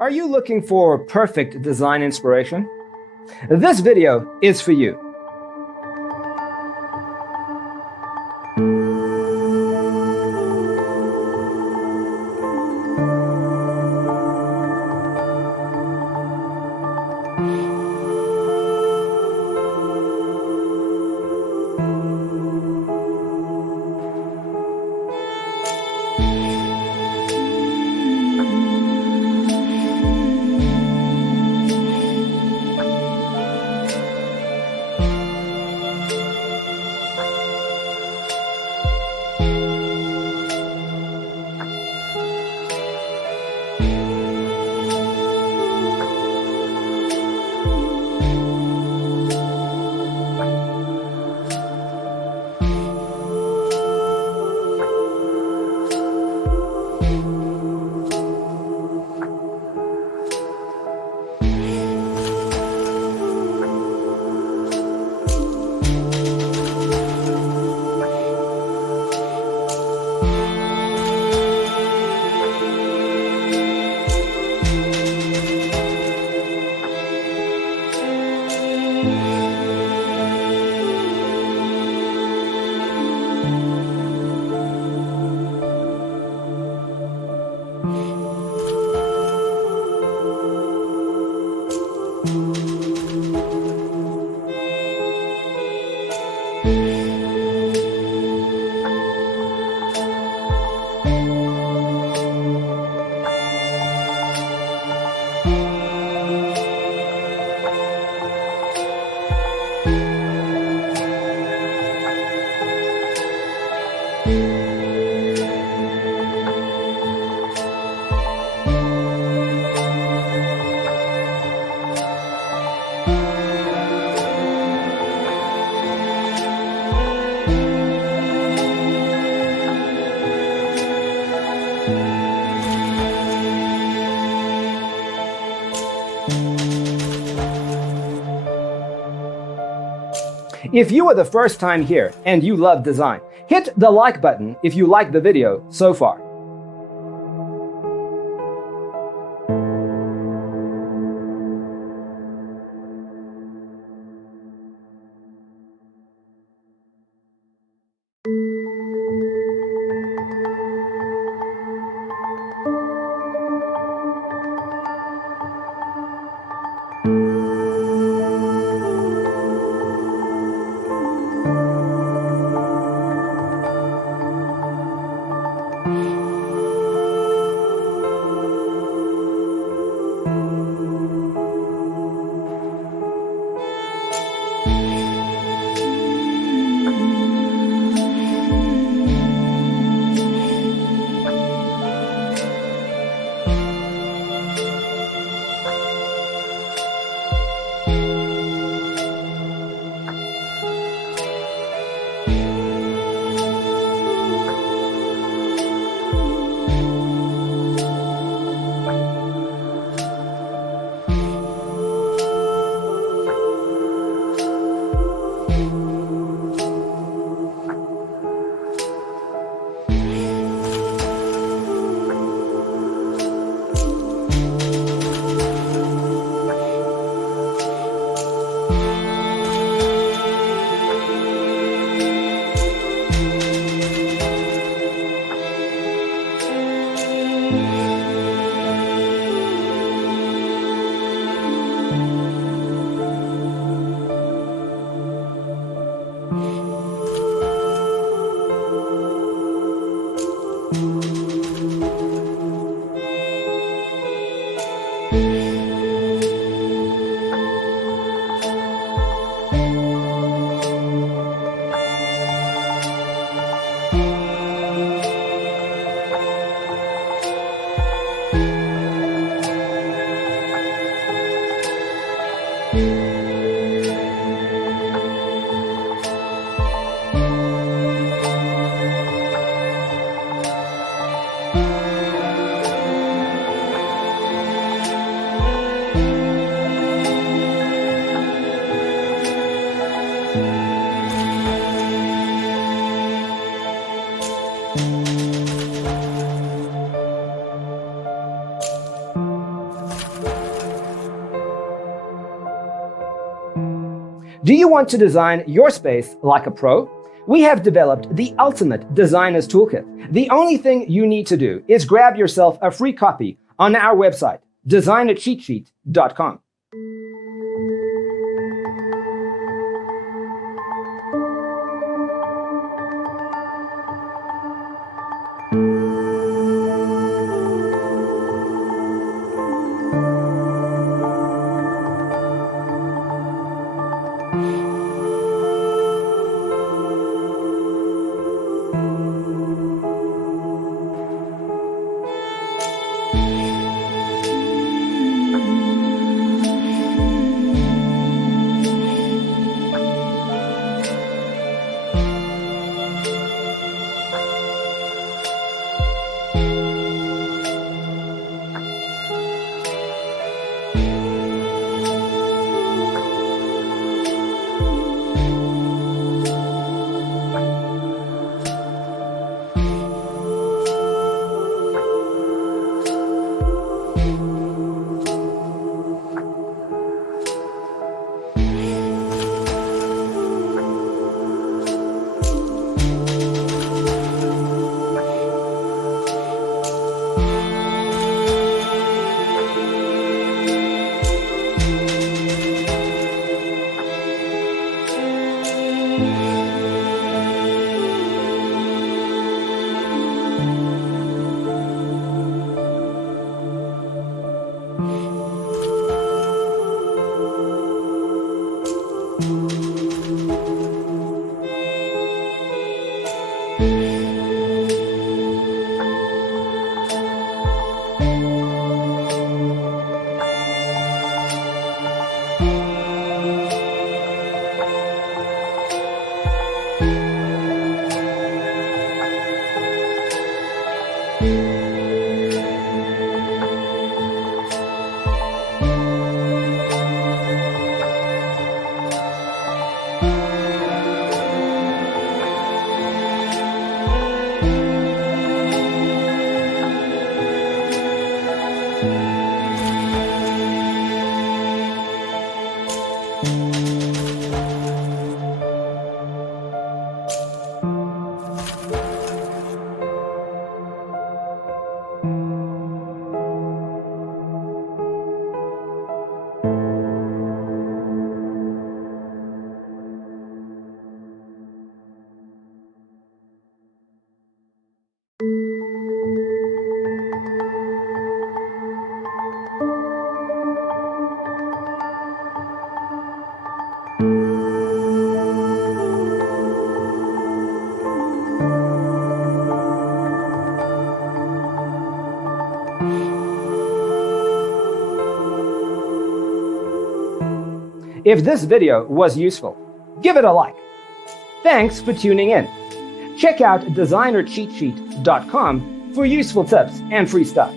Are you looking for perfect design inspiration? This video is for you. If you are the first time here and you love design, hit the like button if you like the video so far. Do you want to design your space like a pro? We have developed the ultimate designer's toolkit. The only thing you need to do is grab yourself a free copy on our website, designercheatsheet.com. If this video was useful, give it a like. Thanks for tuning in. Check out designercheatsheet.com for useful tips and free stuff.